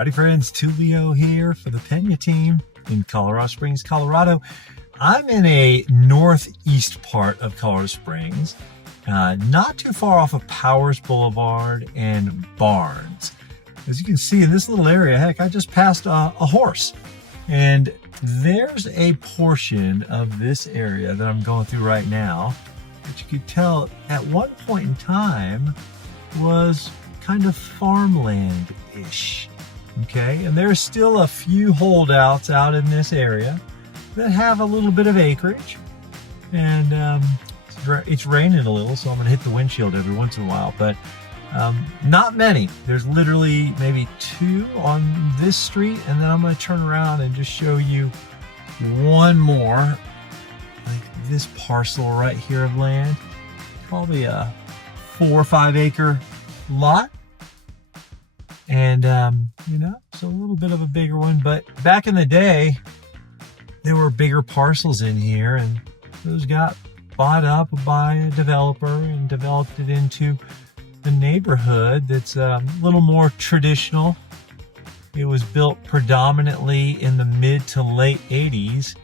Howdy friends, Tulio here for the Pena team in Colorado Springs, Colorado. I'm in a northeast part of Colorado Springs, not too far off of Powers Boulevard and Barnes. As you can see in this little area, heck, I just passed a horse. And there's a portion of this area that I'm going through right now that you could tell at one point in time was kind of farmland-ish. Okay, and there's still a few holdouts out in this area that have a little bit of acreage, and it's raining a little, so I'm gonna hit the windshield every once in a while, but not many. There's literally maybe 2 on this street, and then I'm gonna turn around and just show you one more, like this parcel right here of land, probably a 4 or 5 acre lot. And, you know, it's a little bit of a bigger one, but back in the day, there were bigger parcels in here, and those got bought up by a developer and developed it into a neighborhood that's a little more traditional. It was built predominantly in the mid to late 80s,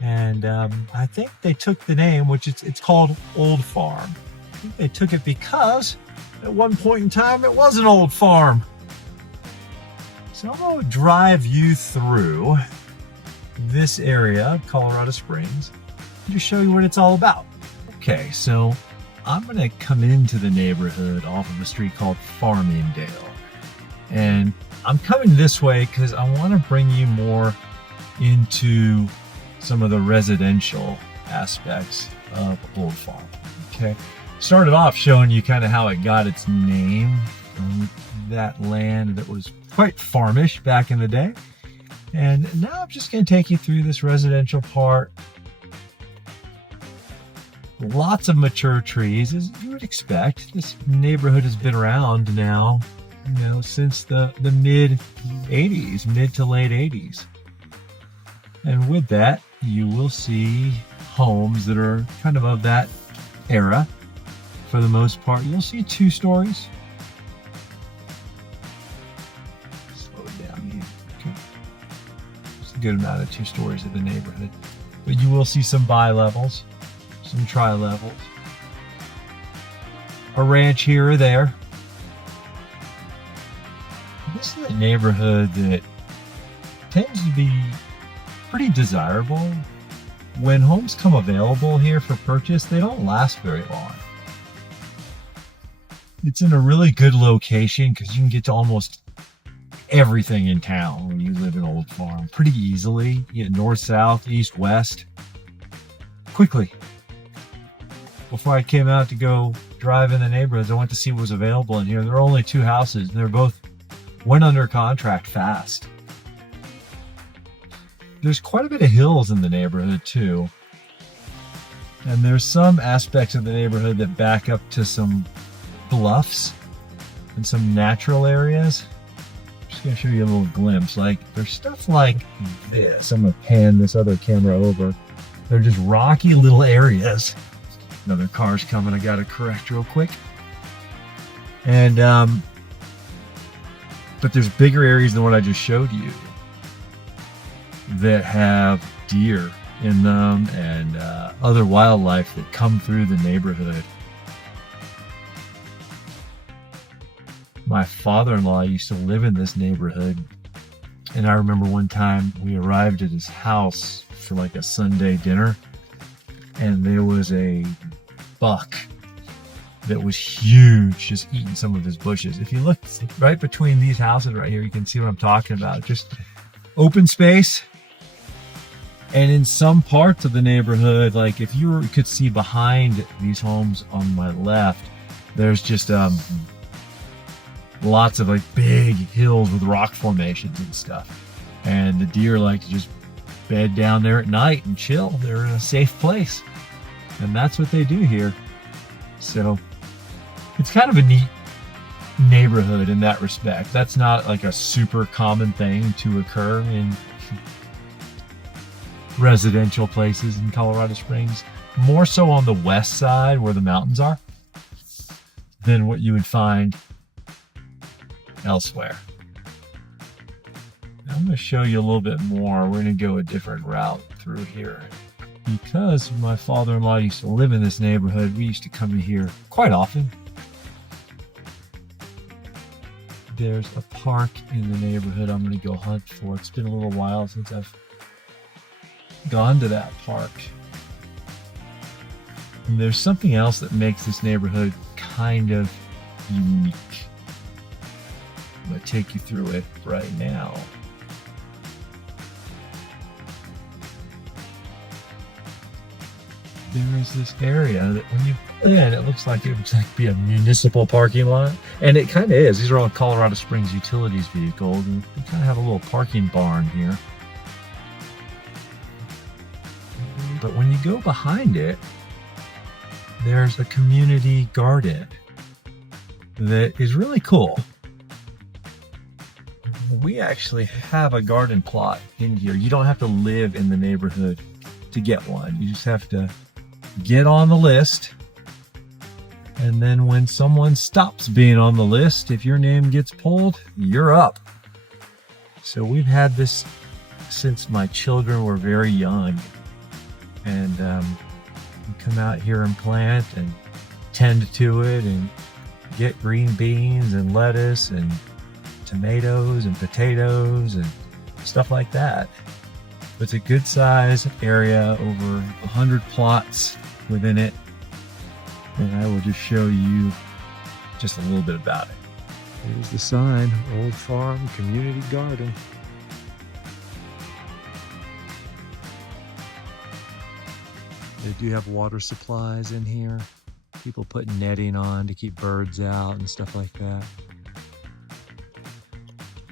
and I think they took the name, which it's called Old Farm. I think they took it because at one point in time, it was an old farm. So I'm going to drive you through this area of Colorado Springs and just show you what it's all about. Okay, so I'm going to come into the neighborhood off of a street called Farmingdale. And I'm coming this way because I want to bring you more into some of the residential aspects of Old Farm. Okay, started off showing you kind of how it got its name from that land that was quite farmish back in the day. And now I'm just going to take you through this residential part. Lots of mature trees, as you would expect. This neighborhood has been around now, you know, since the mid 80s, mid to late 80s. And with that, you will see homes that are kind of that era. For the most part, you'll see 2 stories. Good amount of 2 stories in the neighborhood, but you will see some bi-levels, some tri-levels, a ranch here or there. This is a neighborhood that tends to be pretty desirable. When homes come available here for purchase, they don't last very long. It's in a really good location because you can get to almost everything in town when you live in Old Farm pretty easily. You get north, south, east, west quickly. Before I came out to go drive in the neighborhoods, I went to see what was available in here. There are only 2 houses, and they're both went under contract fast. There's quite a bit of hills in the neighborhood too, and there's some aspects of the neighborhood that back up to some bluffs and some natural areas. Just gonna show you a little glimpse. Like, there's stuff like this. I'm gonna pan this other camera over. They're just rocky little areas. Another car's coming, I gotta correct real quick. And but there's bigger areas than what I just showed you that have deer in them and other wildlife that come through the neighborhood. My father-in-law used to live in this neighborhood, and I remember one time we arrived at his house for like a Sunday dinner, and there was a buck that was huge just eating some of his bushes. If you look right between these houses right here, you can see what I'm talking about. Just open space. And in some parts of the neighborhood, like if you could see behind these homes on my left, there's just lots of like big hills with rock formations and stuff, and the deer like to just bed down there at night and chill. They're in a safe place, and that's what they do here. So it's kind of a neat neighborhood in that respect. That's not like a super common thing to occur in residential places in Colorado Springs, more so on the west side where the mountains are than what you would find elsewhere. I'm going to show you a little bit more. We're going to go a different route through here. Because my father-in-law used to live in this neighborhood, we used to come in here quite often. There's a park in the neighborhood I'm going to go hunt for. It's been a little while since I've gone to that park. And there's something else that makes this neighborhood kind of unique. I'm going to take you through it right now. There is this area that when you pull in, it looks like it would be a municipal parking lot. And it kind of is. These are all Colorado Springs Utilities vehicles. And they kind of have a little parking barn here. But when you go behind it, there's a community garden that is really cool. We actually have a garden plot in here. You don't have to live in the neighborhood to get one. You just have to get on the list, and then when someone stops being on the list, if your name gets pulled, you're up. So we've had this since my children were very young, and we come out here and plant and tend to it and get green beans and lettuce and tomatoes and potatoes and stuff like that. It's a good size area, over 100 plots within it. And I will just show you just a little bit about it. Here's the sign, Old Farm Community Garden. They do have water supplies in here. People put netting on to keep birds out and stuff like that.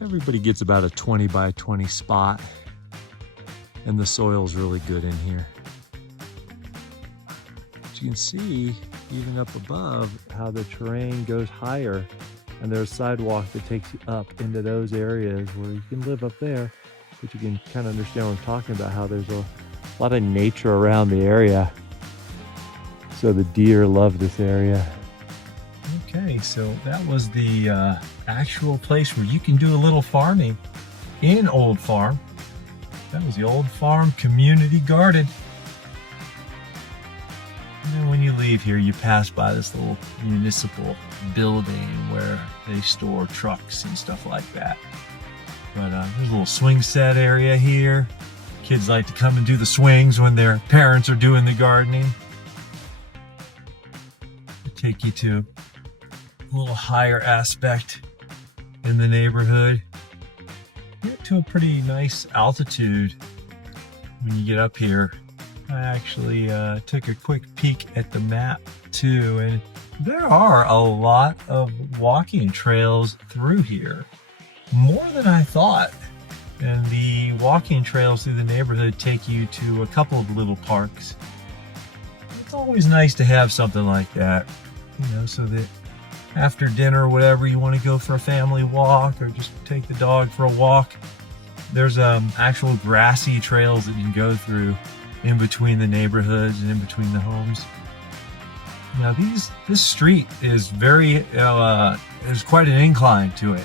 Everybody gets about a 20 by 20 spot. And the soil's really good in here. As you can see, even up above, how the terrain goes higher, and there's a sidewalk that takes you up into those areas where you can live up there, but you can kind of understand what I'm talking about, how there's a lot of nature around the area. So the deer love this area. Okay, so that was the actual place where you can do a little farming in Old Farm. That was the Old Farm Community Garden. And then when you leave here, you pass by this little municipal building where they store trucks and stuff like that. But there's a little swing set area here. Kids like to come and do the swings when their parents are doing the gardening. They take you to a little higher aspect in the neighborhood. Get to a pretty nice altitude when you get up here. I actually took a quick peek at the map too, and there are a lot of walking trails through here, more than I thought. And the walking trails through the neighborhood take you to a couple of little parks. It's always nice to have something like that, you know, so that after dinner or whatever, you want to go for a family walk or just take the dog for a walk. There's actual grassy trails that you can go through in between the neighborhoods and in between the homes. Now this street is very, there's quite an incline to it.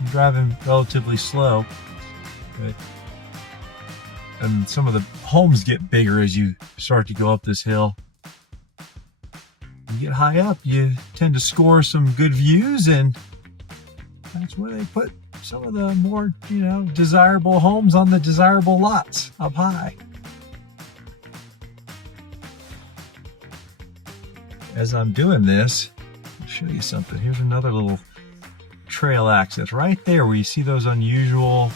I'm driving relatively slow, and some of the homes get bigger as you start to go up this hill. You get high up, you tend to score some good views, and that's where they put some of the more, you know, desirable homes on the desirable lots up high. As I'm doing this, I'll show you something. Here's another little trail access right there where you see those unusual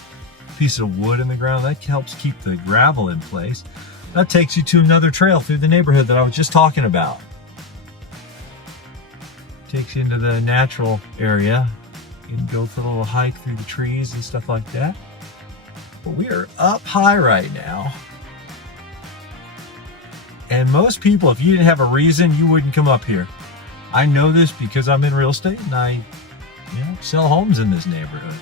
pieces of wood in the ground. That helps keep the gravel in place. That takes you to another trail through the neighborhood that I was just talking about. Takes you into the natural area. You can go for a little hike through the trees and stuff like that. But we are up high right now. And most people, if you didn't have a reason, you wouldn't come up here. I know this because I'm in real estate and I sell homes in this neighborhood.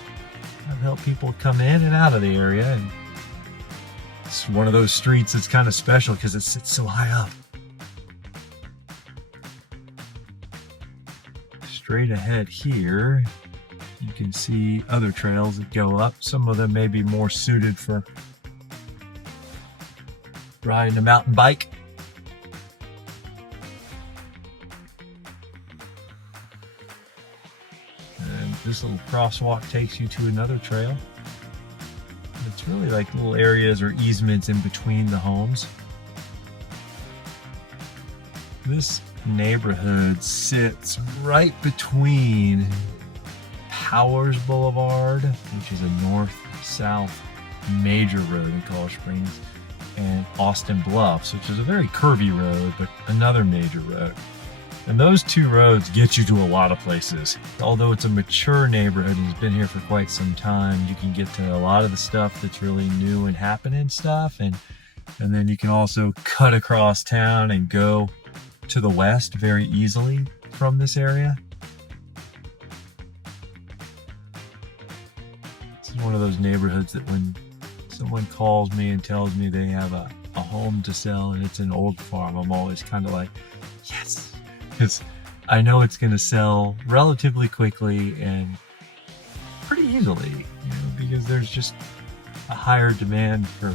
I've helped people come in and out of the area, and it's one of those streets that's kind of special because it sits so high up. Straight ahead here, You can see other trails that go up. Some of them may be more suited for riding a mountain bike. And this little crosswalk takes you to another trail. It's really like little areas or easements in between the homes. This neighborhood sits right between Powers Boulevard, which is a north-south major road in Colorado Springs, and Austin Bluffs, which is a very curvy road, but another major road. And those two roads get you to a lot of places. Although it's a mature neighborhood and has been here for quite some time, you can get to a lot of the stuff that's really new and happening stuff. And then you can also cut across town and go to the west very easily from this area. This is one of those neighborhoods that when someone calls me and tells me they have a home to sell and it's an old farm, I'm always kind of like, yes! Because I know it's going to sell relatively quickly and pretty easily, because there's just a higher demand for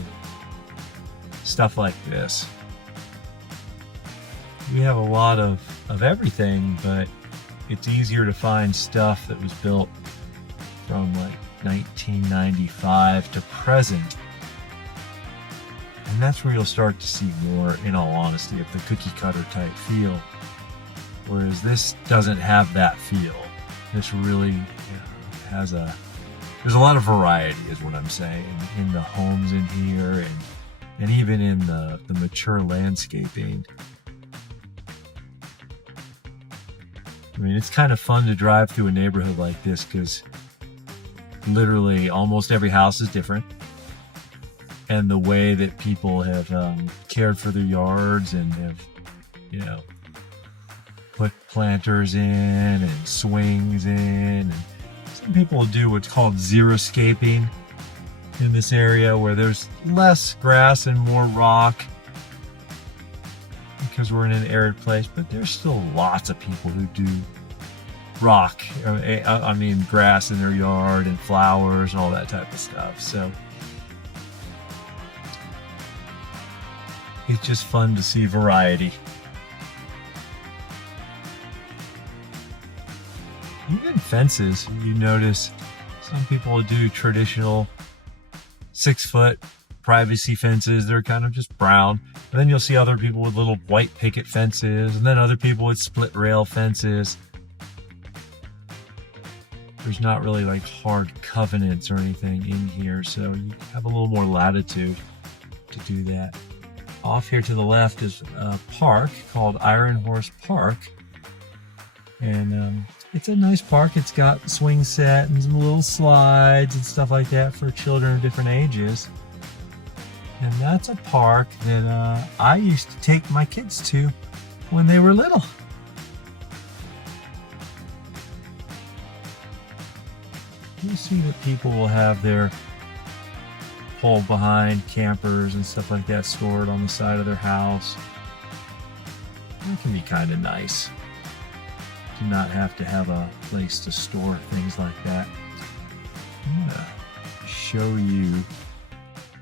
stuff like this. We have a lot of everything, but it's easier to find stuff that was built from like 1995 to present. And that's where you'll start to see more, in all honesty, of the cookie cutter type feel. Whereas this doesn't have that feel. This really has there's a lot of variety is what I'm saying in the homes in here and even in the mature landscaping. I mean, it's kind of fun to drive through a neighborhood like this because literally almost every house is different. And the way that people have cared for their yards and have, put planters in and swings in. And some people do what's called xeri-scaping in this area where there's less grass and more rock because we're in an arid place, but there's still lots of people who do rock, grass in their yard and flowers and all that type of stuff. So it's just fun to see variety. Even fences, you notice some people do traditional 6-foot privacy fences. They're kind of just brown. And then you'll see other people with little white picket fences, and then other people with split rail fences. There's not really like hard covenants or anything in here, so you have a little more latitude to do that. Off here to the left is a park called Iron Horse Park. And it's a nice park. It's got swing set and some little slides and stuff like that for children of different ages. And that's a park that I used to take my kids to when they were little. You see that people will have their pull behind campers and stuff like that stored on the side of their house. That can be kind of nice to not have to have a place to store things like that. I'm gonna show you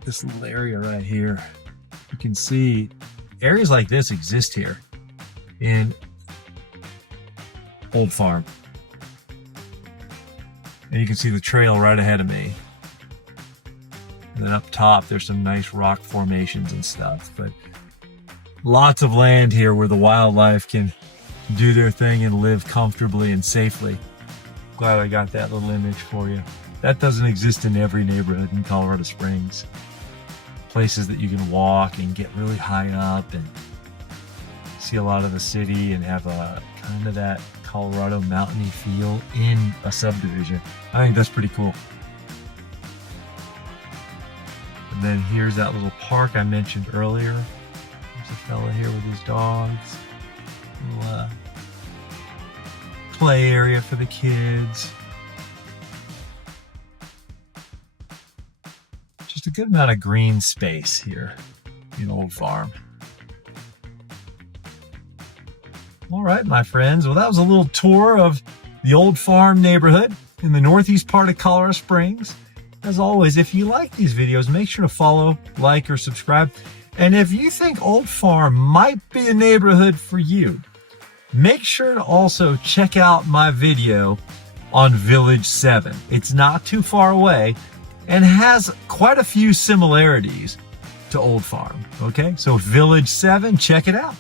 this little area right here. You can see areas like this exist here in Old Farm. And you can see the trail right ahead of me. And then up top, there's some nice rock formations and stuff. But lots of land here where the wildlife can do their thing and live comfortably and safely. Glad I got that little image for you. That doesn't exist in every neighborhood in Colorado Springs. Places that you can walk and get really high up and see a lot of the city and have a kind of that Colorado mountainy feel in a subdivision. I think that's pretty cool. And then here's that little park I mentioned earlier. There's a fella here with his dogs. Little play area for the kids. Just a good amount of green space here in Old Farm. All right, my friends. Well, that was a little tour of the Old Farm neighborhood in the northeast part of Colorado Springs. As always, if you like these videos, make sure to follow, like, or subscribe. And if you think Old Farm might be a neighborhood for you, make sure to also check out my video on Village 7. It's not too far away and has quite a few similarities to Old Farm. Okay, so Village 7, check it out.